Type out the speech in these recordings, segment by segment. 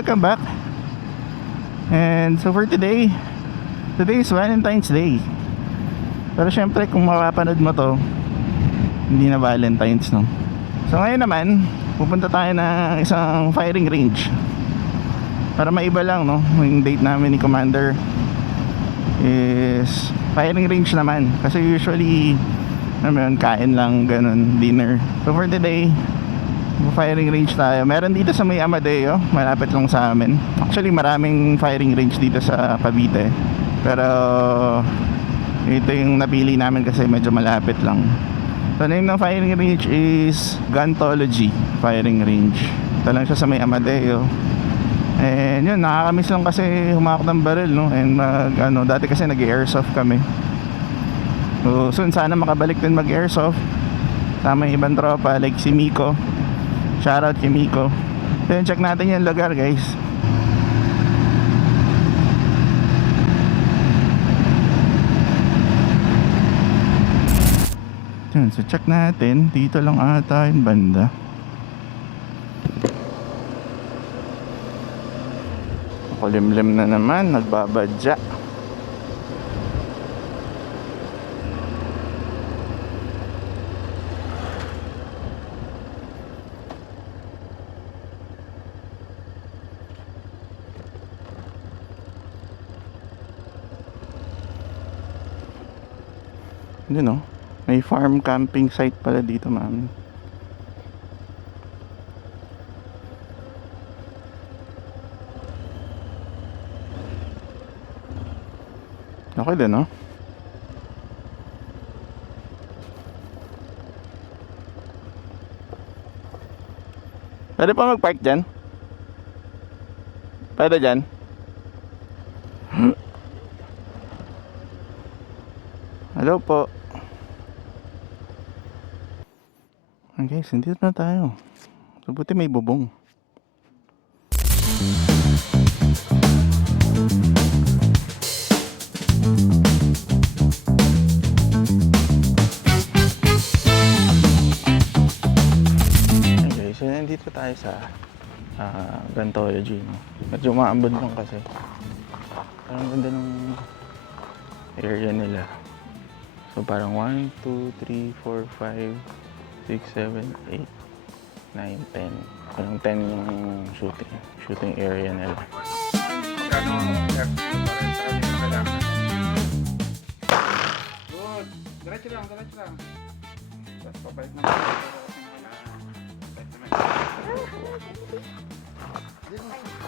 welcome back. And so for today is Valentine's Day. Pero syempre kung mapapanood mo to, hindi na Valentine's, no? So ngayon naman, pupunta tayo ng isang firing range. Para maiba lang, no? Yung date namin ni Commander is firing range naman. Kasi usually kain lang, ganun, dinner. So for today, firing range tayo. Meron dito sa may Amadeo, malapit lang sa amin. Actually maraming firing range dito sa Cavite, pero ito yung napili namin kasi medyo malapit lang. The name ng firing range is Guntology Firing Range. Ito lang siya sa may Amadeo. And yun, nakakamiss lang kasi humakot ng baril, no? And dati kasi nag-airsoft kami. So soon sana makabalik din mag-airsoft. Tama yung ibang tropa like si Miko. Shoutout kay Miko. So check natin yung lugar, guys. Yun, so check natin. Dito lang ata yung banda. Kulimlim na naman, nagbabadya. Yun, no? May farm camping site pala dito, ma'am. Okay din, no? Pwede pa mag-park dyan? Pwede dyan? Hello po. Okay, sindito na tayo. So, buti may bubong. Okay, so nandito tayo sa Guntology, no? Medyo maambod lang kasi. Parang ganda ng area nila. So parang 1, 2, 3, 4, 5, 6, 7, 8, 9, 10. Parang 10 yung shooting area nila. Good. Diretso lang. Tapos pabalik naman.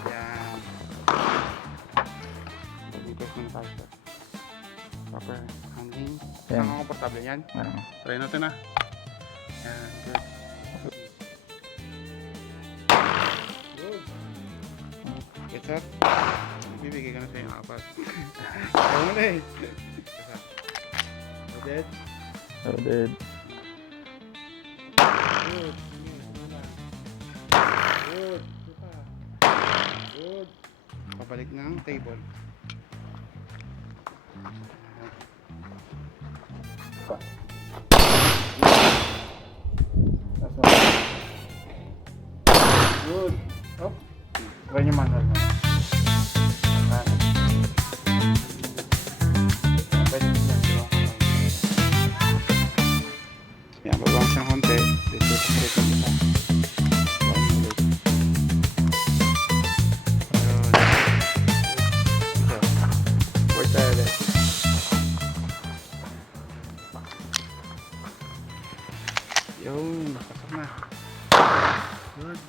Yan. Dito muna tayo, sir. Proper handling. Yan. Saan komportable yan? Try natin na. Yan, good. Good. Yes, sir. Bibigay ka na sa yung apat. Ikaw mo na eh. Loaded. Loaded. Good. Good. Good. Pabalik ng table. Good. Oh. Gawin yung manual mo. Yan, babang siyang konti. Dito, dito, dito. Work tayo ulit. Yun, pasok na. Good.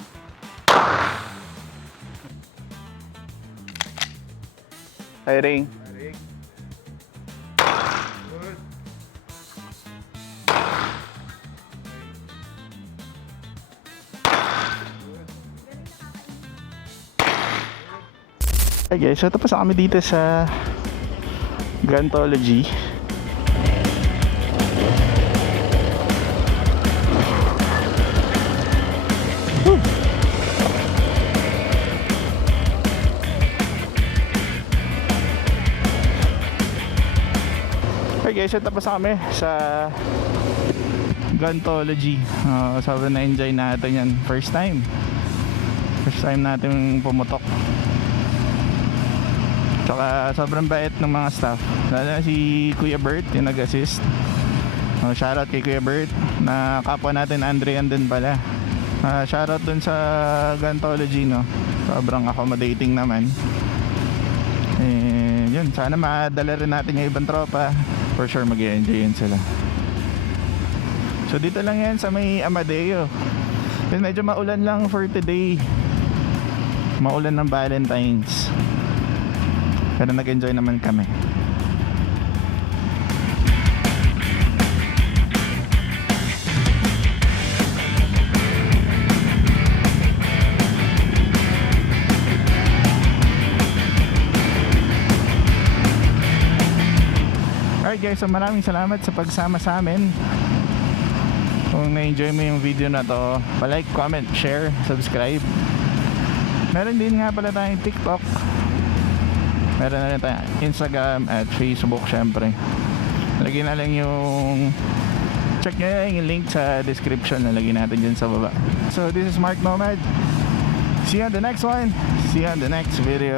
Firing. Good. Okay guys, so tapos na kami dito sa Guntology. Okay guys, so tapos na kami sa Guntology. Sobrang na-enjoy natin yan. First time. First time natin pumutok. Tsaka sobrang bait ng mga staff. Lalo na si Kuya Bert yung nag-assist. Shoutout kay Kuya Bert na kapwa natin Andrean din pala. Shoutout dun sa Gantology, no? Sobrang accommodating naman. Yun, sana madala rin natin yung ibang tropa. For sure mag-i-enjoy yun sila. So dito lang yan sa may Amadeo. Kasi medyo maulan lang for today. Maulan ng Valentine's. Pero nag-enjoy naman kami. Alright guys, so maraming salamat sa pagsama sa amin. Kung na-enjoy mo yung video na to, pa-like, comment, share, subscribe. Meron din nga pala tayong TikTok. Meron na rin tayong Instagram at Facebook syempre. Lagyan na lang yung check nyo lang yung link sa description. Nalagyan natin dyan sa baba. So this is Mark Nomad. See you on the next one. See you on the next video.